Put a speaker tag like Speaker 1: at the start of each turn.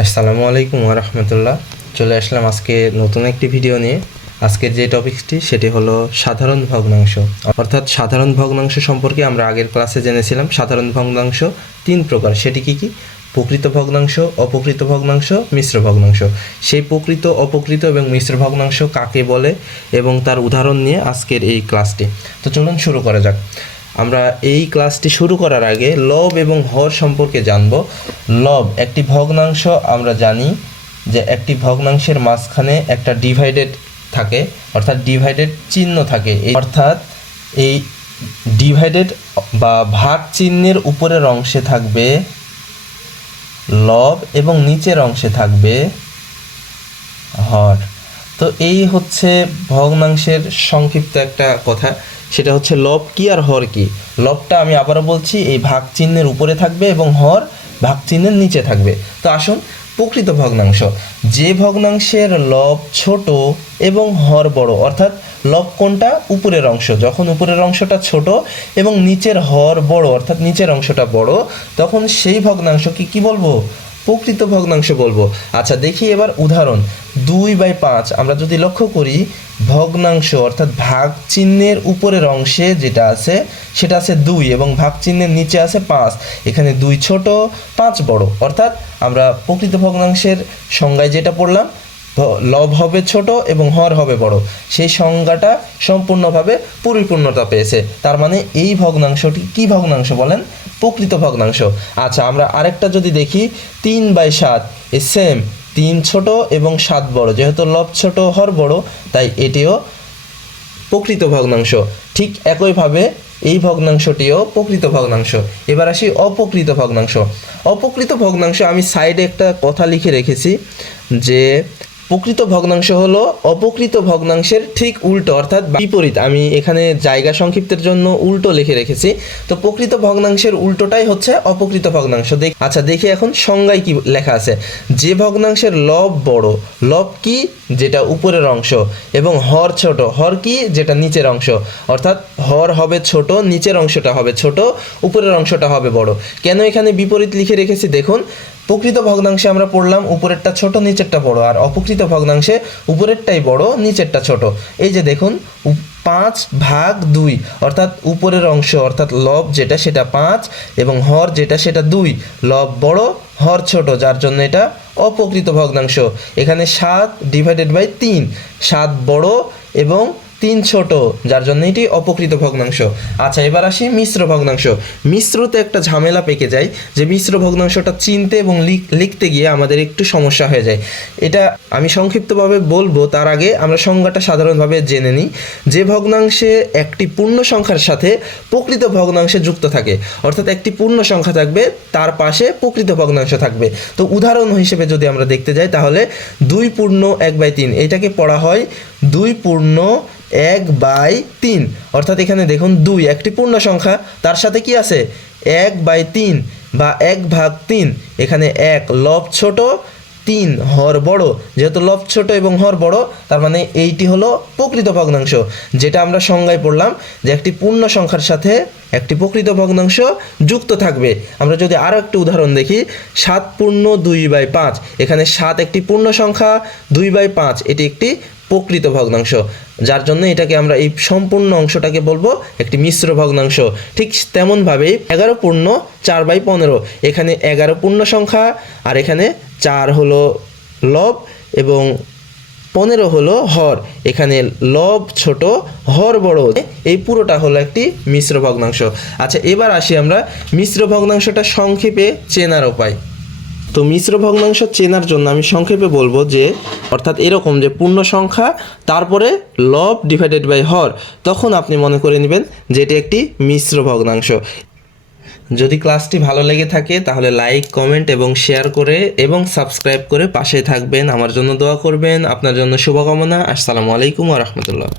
Speaker 1: আসসালামু আলাইকুম রহমতুল্লাহ। চলে আসলাম আজকে নতুন একটি ভিডিও নিয়ে। আজকের যে টপিকসটি, সেটি হলো সাধারণ ভগ্নাংশ। অর্থাৎ সাধারণ ভগ্নাংশ সম্পর্কে আমরা আগের ক্লাসে জেনেছিলাম। সাধারণ ভগ্নাংশ তিন প্রকার। সেটি কি কি? প্রকৃত ভগ্নাংশ অপকৃত ভগ্নাংশ, মিশ্র ভগ্নাংশ। সেই প্রকৃত অপকৃত এবং মিশ্র ভগ্নাংশ কাকে বলে এবং তার উদাহরণ নিয়ে আজকের এই ক্লাসটি। তো চলুন শুরু করা যাক। আমরা এই ক্লাসটি শুরু করার আগে লব এবং হর সম্পর্কে জানব। লব একটি ভগ্নাংশ, আমরা জানি যে একটি ভগ্নাংশের মাঝখানে একটা ডিভাইডেড থাকে, অর্থাৎ ডিভাইডেড চিহ্ন থাকে। অর্থাৎ এই ডিভাইডেড বা ভাগ চিহ্নের উপরের অংশে থাকবে লব এবং নিচের অংশে থাকবে হর। তো এই হচ্ছে ভগ্নাংশের সংক্ষিপ্ত একটা কথা। সেটা হচ্ছে লব কি আর হর কি? লবটা আমি আবারও বলছি, এই ভাগ চিহ্নের উপরে থাকবে এবং হর ভাগ চিহ্নের নিচে থাকবে। তো আসুন, প্রকৃত ভগ্নাংশ। যে ভগ্নাংশের লব ছোট এবং হর বড়, অর্থাৎ লব কোনটা? উপরের অংশ। যখন উপরের অংশটা ছোট এবং নিচের হর বড়, অর্থাৎ নিচের অংশটা বড়, তখন সেই ভগ্নাংশকে কি বলব? প্রকৃত ভগ্নাংশ বলব। আচ্ছা দেখি এবার উদাহরণ। দুই বাই পাঁচ, আমরা যদি লক্ষ্য করি, ভগ্নাংশ অর্থাৎ ভাগ চিহ্নের উপরের অংশে যেটা আছে, সেটা আছে দুই এবং ভাগ চিহ্নের নিচে আছে পাঁচ। এখানে দুই ছোট, পাঁচ বড়। অর্থাৎ আমরা প্রকৃত ভগ্নাংশের সংজ্ঞায় যেটা পড়লাম লব হবে ছোট এবং হর হবে বড়। সেই সংজ্ঞাটা সম্পূর্ণভাবে পরিপূর্ণতা পেয়েছে। তার মানে এই ভগ্নাংশটি কি ভগ্নাংশ বলেন? প্রকৃত ভগ্নাংশ। আচ্ছা আমরা আরেকটা যদি দেখি, তিন বাই সাত এ সেম তিন ছোট এবং সাত বড়। যেহেতু লব ছোট, হর বড়, তাই এটিও প্রকৃত ভগ্নাংশ। ঠিক একইভাবে এই ভগ্নাংশটিও প্রকৃত ভগ্নাংশ। এবার আসি অপকৃত ভগ্নাংশ। অপকৃত ভগ্নাংশ আমি সাইডে একটা কথা লিখে রেখেছি যে প্রকৃত ভগ্নাংশ হলো অপকৃত ভগ্নাংশের ঠিক উল্টো, অর্থাৎ বিপরীত। আমি এখানে জায়গা সংক্ষিপ্তের জন্য উল্টো লিখে রেখেছি। তো প্রকৃত ভগ্নাংশের উল্টোটাই হচ্ছে অপকৃত ভগ্নাংশ। দেখ আচ্ছা দেখি এখন সংজ্ঞায় কি লেখা আছে। যে ভগ্নাংশের লব বড়, লব কি? যেটা উপরের অংশ এবং হর ছোট। হর কি? যেটা নিচের অংশ। অর্থাৎ হর হবে ছোট, নিচের অংশটা হবে ছোট, উপরের অংশটা হবে বড়। কেন এখানে বিপরীত লিখে রেখেছি? দেখুন প্রকৃত ভগ্নাংশে আমরা পড়লাম উপরেরটা ছোট, নিচেরটা বড়, আর অপকৃত ভগ্নাংশে উপরেরটাই বড়, নিচেরটা ছোট। এই যে দেখুন পাঁচ ভাগ দুই, অর্থাৎ উপরের অংশ, অর্থাৎ লব যেটা সেটা পাঁচ, এবং হর যেটা সেটা দুই। লব বড়, হর ছোট, যার জন্য এটা অপকৃত ভগ্নাংশ। এখানে সাত ডিভাইডেড বাই তিন, সাত বড় এবং তিন ছোট, যার জন্য এটি অপকৃত ভগ্নাংশ। আচ্ছা এবার আসি মিশ্র ভগ্নাংশ। মিশ্রতে একটা ঝামেলা পেকে যায়, যে মিশ্র ভগ্নাংশটা চিনতে এবং লিখ- লিখতে গিয়ে আমাদের একটু সমস্যা হয়ে যায়। এটা আমি সংক্ষিপ্তভাবে বলব, তার আগে আমরা সংজ্ঞাটা সাধারণভাবে জেনে নিই। যে ভগ্নাংশে একটি পূর্ণ সংখ্যার সাথে প্রকৃত ভগ্নাংশে যুক্ত থাকে, অর্থাৎ একটি পূর্ণ সংখ্যা থাকবে, তার পাশে প্রকৃত ভগ্নাংশ থাকবে। তো উদাহরণ হিসেবে যদি আমরা দেখতে যাই, তাহলে দুই পূর্ণ এক বাই তিন, এটাকে পড়া হয় দুই পূর্ণ এক বাই তিন। অর্থাৎ এখানে দেখুন দুই, একটি পূর্ণ সংখ্যা। তার সাথে কি আছে? এক বাই তিন বা এক ভাগ তিন। এখানে এক, লব ছোট, তিন, হর বড়। যেহেতু লব ছোট এবং হর বড়, তার মানে এইটি হলো প্রকৃত ভগ্নাংশ। যেটা আমরা সংজ্ঞায় পড়লাম যে একটি পূর্ণ সংখ্যার সাথে একটি প্রকৃত ভগ্নাংশ যুক্ত থাকবে। আমরা যদি আরও একটি উদাহরণ দেখি, সাত পূর্ণ দুই বাই পাঁচ। এখানে সাত একটি পূর্ণ সংখ্যা, দুই বাই পাঁচ, এটি একটি প্রকৃত ভগ্নাংশ, যার জন্য এটাকে আমরা এই সম্পূর্ণ অংশটাকে বলব একটি মিশ্র ভগ্নাংশ। ঠিক তেমনভাবেই এগারো পূর্ণ চার বাই পনেরো, এখানে এগারো পূর্ণ সংখ্যা, আর এখানে চার হলো লব এবং পনেরো হলো হর। এখানে লব ছোট, হর বড়, এই পুরোটা হলো একটি মিশ্র ভগ্নাংশ। আচ্ছা এবার আসি আমরা মিশ্র ভগ্নাংশটা সংক্ষেপে চেনার উপায়। তো মিশ্র ভগ্নাংশ চেনার জন্য আমি সংক্ষেপে বলব যে, অর্থাৎ এরকম যে পূর্ণ সংখ্যা, তারপরে লব ডিভাইডেড বাই হর, তখন আপনি মনে করে নেবেন যে এটি একটি মিশ্র ভগ্নাংশ। যদি ক্লাসটি ভালো লেগে থাকে, তাহলে লাইক কমেন্ট এবং শেয়ার করে এবং সাবস্ক্রাইব করে পাশে থাকবেন। আমার জন্য দোয়া করবেন। আপনার জন্য শুভকামনা। আসসালামু আলাইকুম রহমতুল্লাহ।